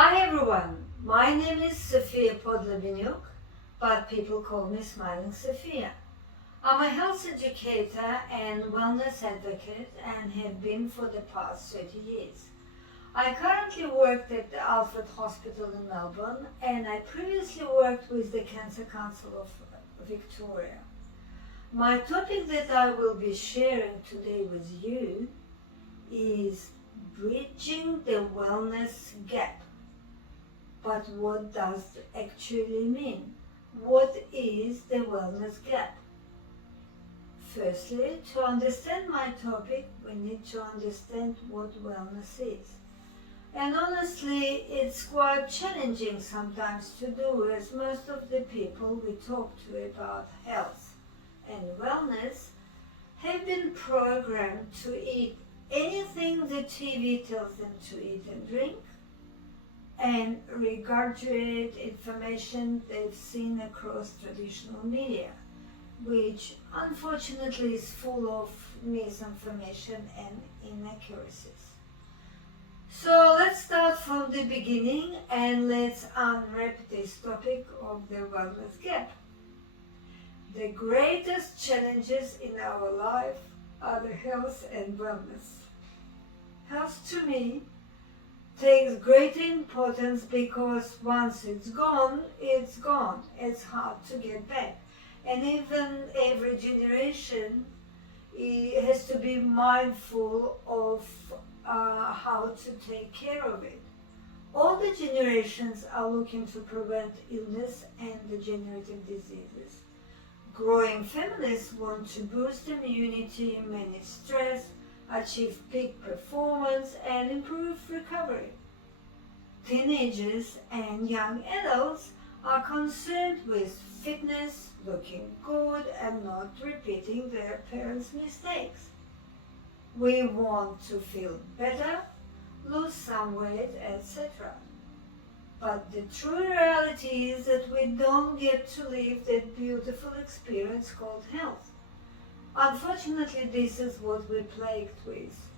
Hi everyone, my name is Sofia Podalbeniouk, but people call me Smiling Sofia. I'm a health educator and wellness advocate and have been for the past 30 years. I currently work at the Alfred Hospital in Melbourne and I previously worked with the Cancer Council of Victoria. My topic that I will be sharing today with you is bridging the wellness gap. But what does it actually mean? What is the wellness gap? Firstly, to understand my topic, we need to understand what wellness is. And honestly, it's quite challenging sometimes to do, as most of the people we talk to about health and wellness have been programmed to eat anything the TV tells them to eat and drink, and regurgitate information they've seen across traditional media, which unfortunately is full of misinformation and inaccuracies. So let's start from the beginning and let's unwrap this topic of the wellness gap. The greatest challenges in our life are the health and wellness. Health to me takes great importance because once it's gone, it's gone. It's hard to get back. And even every generation has to be mindful of how to take care of it. All the generations are looking to prevent illness and degenerative diseases. Growing families want to boost immunity, manage stress, achieve peak performance, and improve recovery. Teenagers and young adults are concerned with fitness, looking good, and not repeating their parents' mistakes. We want to feel better, lose some weight, etc. But the true reality is that we don't get to live that beautiful experience called health. Unfortunately, this is what we're plagued with.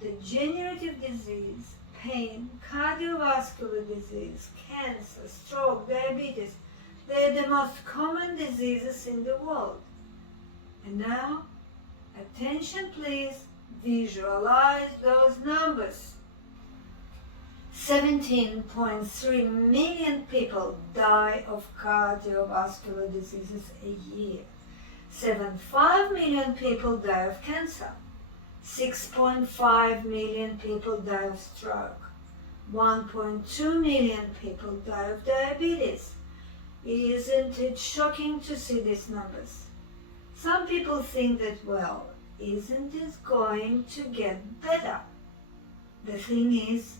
Degenerative disease, pain, cardiovascular disease, cancer, stroke, diabetes, they're the most common diseases in the world. And now, attention please, visualize those numbers. 17.3 million people die of cardiovascular diseases a year. 7.5 million people die of cancer. 6.5 million people die of stroke. 1.2 million people die of diabetes. Isn't it shocking to see these numbers? Some people think that, well, isn't this going to get better? The thing is,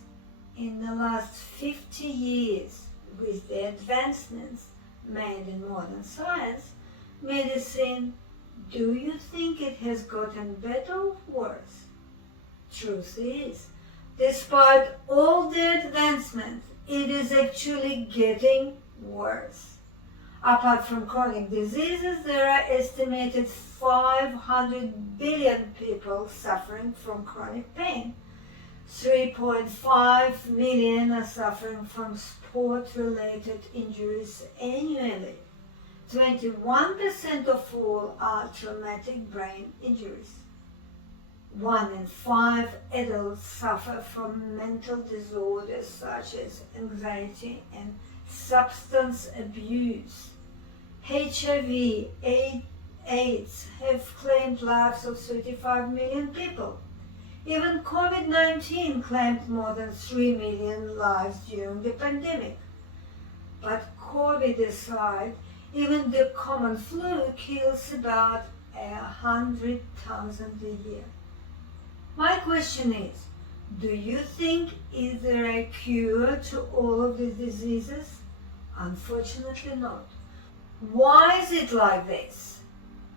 in the last 50 years, with the advancements made in modern science, medicine, do you think it has gotten better or worse? Truth is, despite all the advancements, it is actually getting worse. Apart from chronic diseases, there are estimated 500 billion people suffering from chronic pain. 3.5 million are suffering from sport-related injuries annually. 21% of all are traumatic brain injuries. 1 in 5 adults suffer from mental disorders such as anxiety and substance abuse. HIV, AIDS have claimed lives of 35 million people. Even COVID-19 claimed more than 3 million lives during the pandemic. But COVID aside, even the common flu kills about 100,000 a year. My question is, do you think is there a cure to all of these diseases? Unfortunately not. Why is it like this?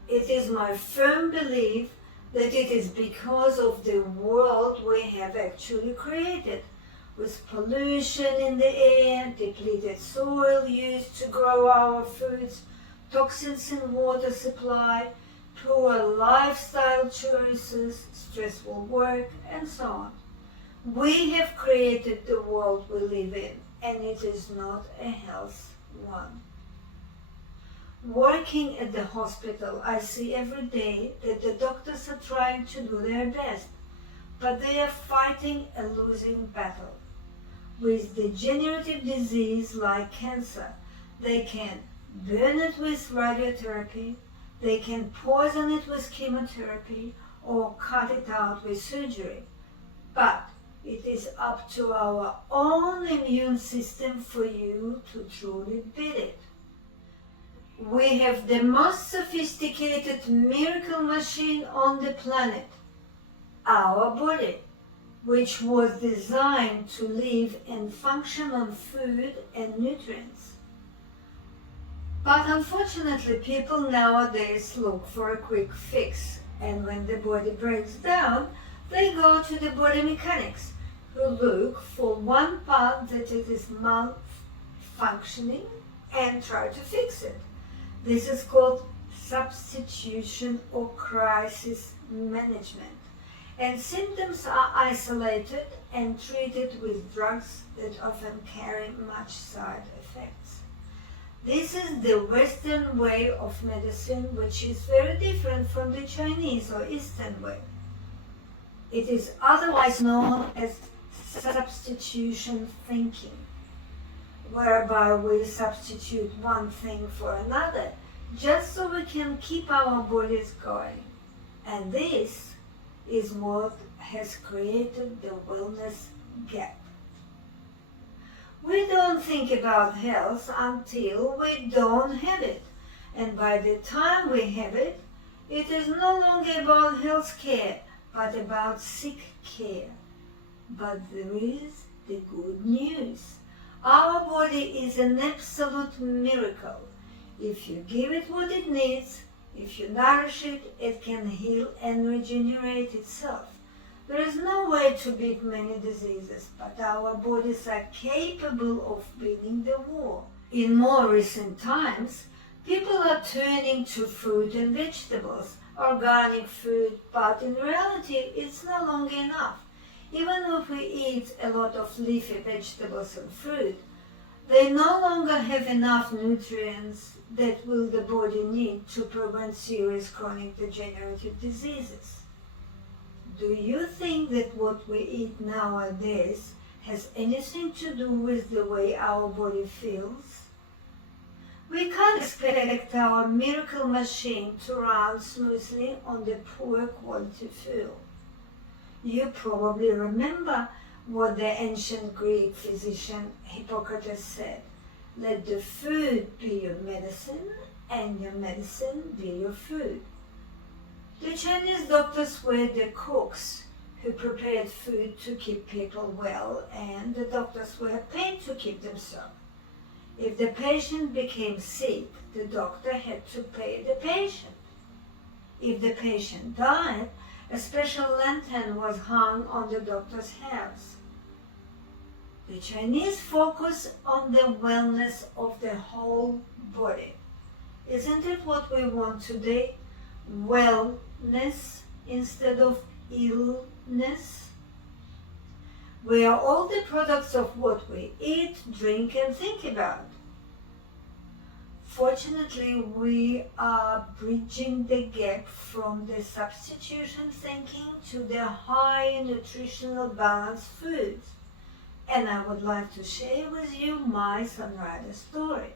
It is my firm belief that it is because of the world we have actually created, with pollution in the air, depleted soil used to grow our foods, toxins in water supply, poor lifestyle choices, stressful work, and so on. We have created the world we live in, and it is not a health one. Working at the hospital, I see every day that the doctors are trying to do their best, but they are fighting a losing battle. With degenerative disease like cancer, they can burn it with radiotherapy, they can poison it with chemotherapy, or cut it out with surgery. But it is up to our own immune system for you to truly beat it. We have the most sophisticated miracle machine on the planet, our body, which was designed to live and function on food and nutrients. But unfortunately, people nowadays look for a quick fix, and when the body breaks down, they go to the body mechanics, who look for one part that it is malfunctioning and try to fix it. This is called substitution or crisis management, and symptoms are isolated and treated with drugs that often carry much side effects. This is the Western way of medicine, which is very different from the Chinese or Eastern way. It is otherwise known as substitution thinking, whereby we substitute one thing for another just so we can keep our bodies going. And this is what has created the wellness gap. We don't think about health until we don't have it, and by the time we have it, it is no longer about health care, but about sick care. But there is the good news. Our body is an absolute miracle. If you give it what it needs, if you nourish it, it can heal and regenerate itself. There is no way to beat many diseases, but our bodies are capable of winning the war. In more recent times, people are turning to fruit and vegetables, organic food, but in reality it's no longer enough. Even if we eat a lot of leafy vegetables and fruit, they no longer have enough nutrients that will the body need to prevent serious chronic degenerative diseases. Do you think that what we eat nowadays has anything to do with the way our body feels? We can't expect our miracle machine to run smoothly on the poor quality fuel. You probably remember what the ancient Greek physician Hippocrates said: let the food be your medicine and your medicine be your food. The Chinese doctors were the cooks who prepared food to keep people well, and the doctors were paid to keep them so. If the patient became sick, the doctor had to pay the patient. If the patient died, a special lantern was hung on the doctor's house. The Chinese focus on the wellness of the whole body. Isn't it what we want today? Wellness instead of illness. We are all the products of what we eat, drink, and think about. Fortunately, we are bridging the gap from the substitution thinking to the high nutritional balanced foods. And I would like to share with you my Sunrider story.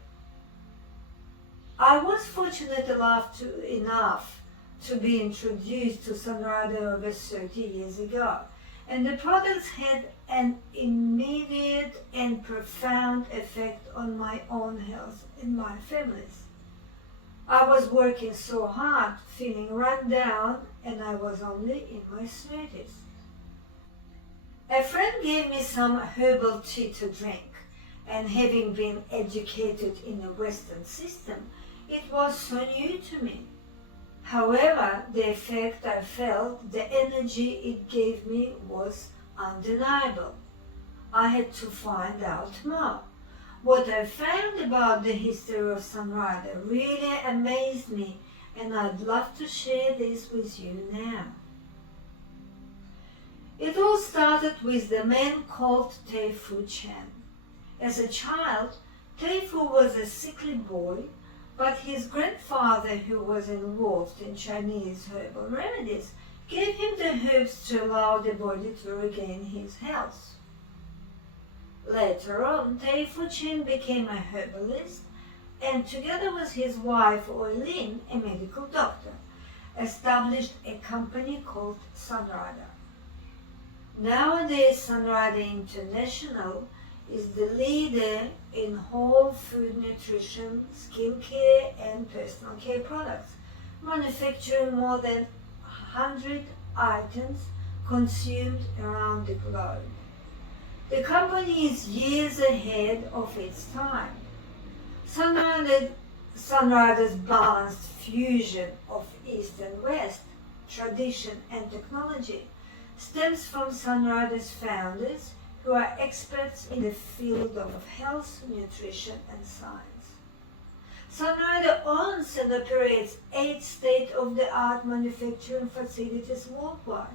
I was fortunate enough to be introduced to Sunrider over 30 years ago, and the products had an immediate and profound effect on my own health and my family's. I was working so hard, feeling run down, and I was only in my 30s. A friend gave me some herbal tea to drink, and having been educated in a Western system, it was so new to me. However, the effect I felt, the energy it gave me was undeniable. I had to find out more. What I found about the history of Sunrider really amazed me, and I'd love to share this with you now. It all started with the man called Tei-Fu Chen. As a child, Tei-Fu was a sickly boy, but his grandfather, who was involved in Chinese herbal remedies, gave him the herbs to allow the body to regain his health. Later on, Tei-Fu Chen became a herbalist, and together with his wife Oi-Lin, a medical doctor, established a company called Sunrider. Nowadays, Sunrider International is the leader in whole food nutrition, skincare and personal care products, manufacturing more than 100 items consumed around the globe. The company is years ahead of its time. Sunrider's balanced fusion of East and West, tradition and technology stems from Sunrider's founders, who are experts in the field of health, nutrition and science. Sunrider owns and operates 8 state-of-the-art manufacturing facilities worldwide.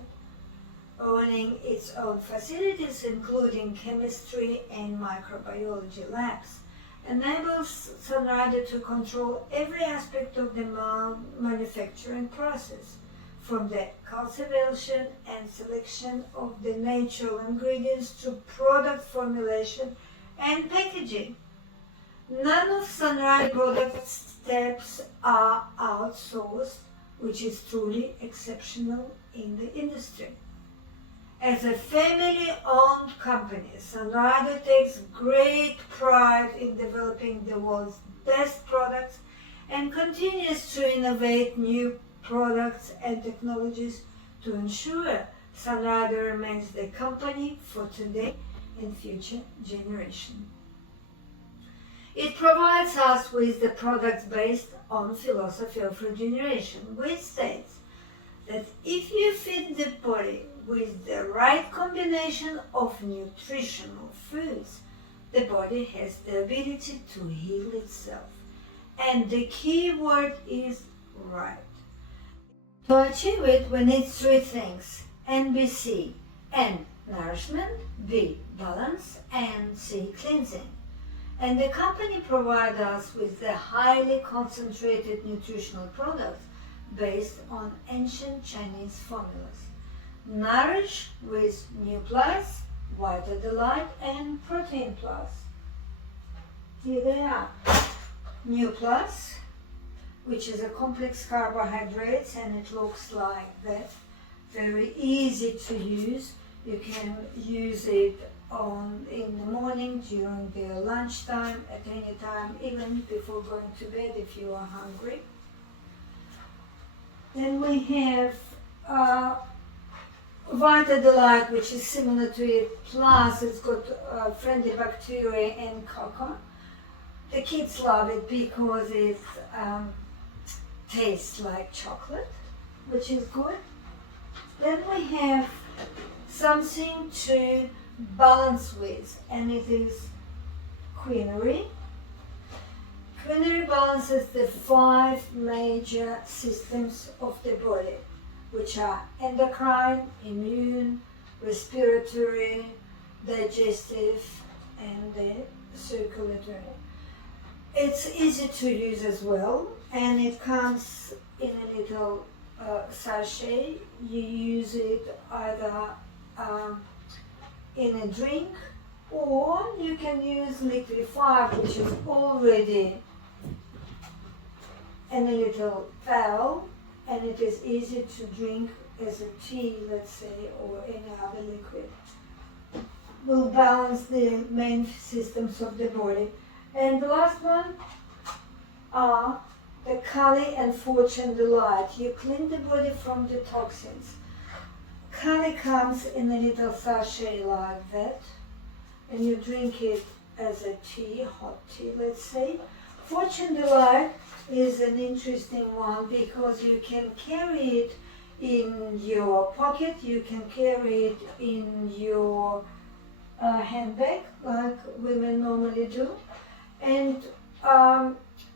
Owning its own facilities, including chemistry and microbiology labs, enables Sunrider to control every aspect of the manufacturing process, from the cultivation and selection of the natural ingredients to product formulation and packaging. None of Sunrider product steps are outsourced, which is truly exceptional in the industry. As a family-owned company, Sunrider takes great pride in developing the world's best products and continues to innovate new products and technologies to ensure Sunrider remains the company for today and future generations. It provides us with the products based on philosophy of regeneration, which states that if you feed the body with the right combination of nutritional foods, the body has the ability to heal itself. And the key word is right. To achieve it, we need 3 things: NBC, N, nourishment, B, balance, and C, cleansing. And the company provides us with the highly concentrated nutritional products based on ancient Chinese formulas. Nourish with New Plus, Vital Delight, and Protein Plus. Here they are. New Plus, which is a complex carbohydrates, and it looks like that. Very easy to use. You can use it in the morning, during the lunchtime, at any time, even before going to bed if you are hungry. Then we have Vital Delight, which is similar to it, plus it's got friendly bacteria and cocoa. The kids love it because it tastes like chocolate, which is good. Then we have something to balance with, and it is quinine. Quinine balances the 5 major systems of the body, which are endocrine, immune, respiratory, digestive, and the circulatory. It's easy to use as well, and it comes in a little sachet. You use it either in a drink, or you can use liquefied, which is already in a little vial, and it is easy to drink as a tea, let's say, or any other liquid. Will balance the main systems of the body. And the last one are the Kali and Fortune Delight. You clean the body from the toxins. Kali comes in a little sachet like that, and you drink it as a tea, hot tea, let's say. Fortune Delight is an interesting one because you can carry it in your pocket, you can carry it in your handbag, like women normally do, and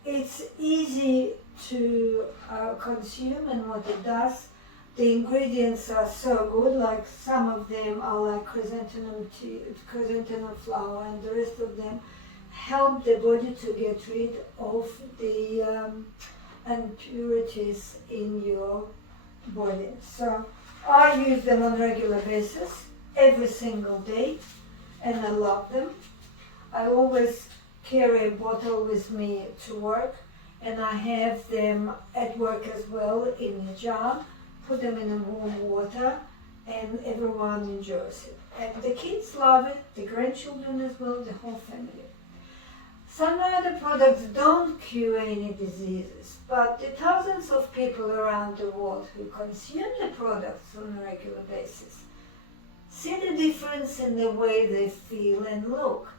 it's easy to consume. And what it does, the ingredients are so good, like some of them are like chrysanthemum flour, and the rest of them help the body to get rid of the impurities in your body. So I use them on a regular basis, every single day, and I love them. I always carry a bottle with me to work, and I have them at work as well in a jar, put them in warm water, and everyone enjoys it. And the kids love it, the grandchildren as well, the whole family. Sunrider products don't cure any diseases, but the thousands of people around the world who consume the products on a regular basis see the difference in the way they feel and look.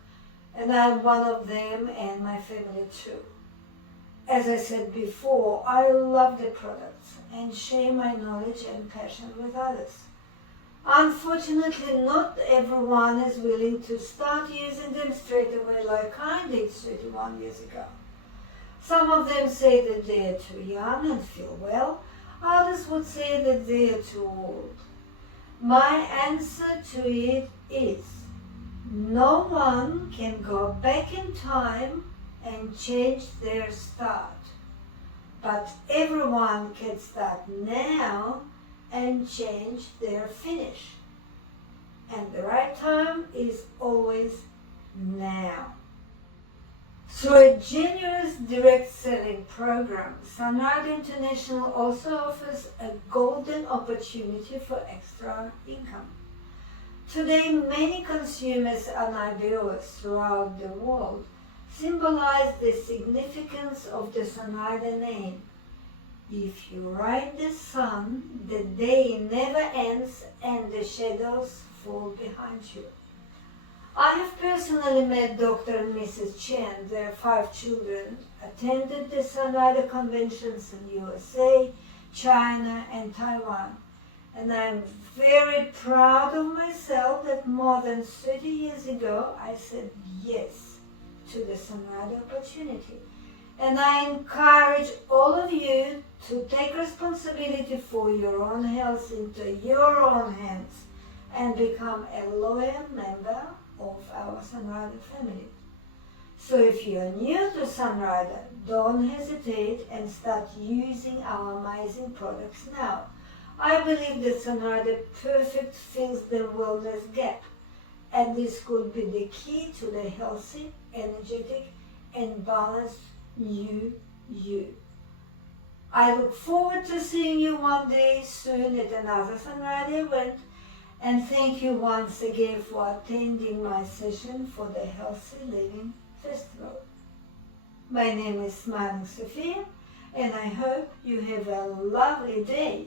And I'm one of them, and my family too. As I said before, I love the products and share my knowledge and passion with others. Unfortunately, not everyone is willing to start using them straight away like I did 31 years ago. Some of them say that they are too young and feel well. Others would say that they are too old. My answer to it is, no one can go back in time and change their start. But everyone can start now and change their finish. And the right time is always now. Through a generous direct selling program, Sunrider International also offers a golden opportunity for extra income. Today, many consumers and IBOs throughout the world symbolize the significance of the Sunrider name. If you ride the sun, the day never ends and the shadows fall behind you. I have personally met Dr. and Mrs. Chen, their 5 children, attended the Sunrider conventions in USA, China and Taiwan. And I'm very proud of myself that more than 30 years ago I said yes to the Sunrider opportunity. And I encourage all of you to take responsibility for your own health into your own hands and become a loyal member of our Sunrider family. So if you're new to Sunrider, don't hesitate and start using our amazing products now. I believe that Sunrider perfect fills the wellness gap, and this could be the key to the healthy, energetic and balanced new you. I look forward to seeing you one day soon at another Sunrider event, and thank you once again for attending my session for the Healthy Living Festival. My name is Smiling Sofia, and I hope you have a lovely day.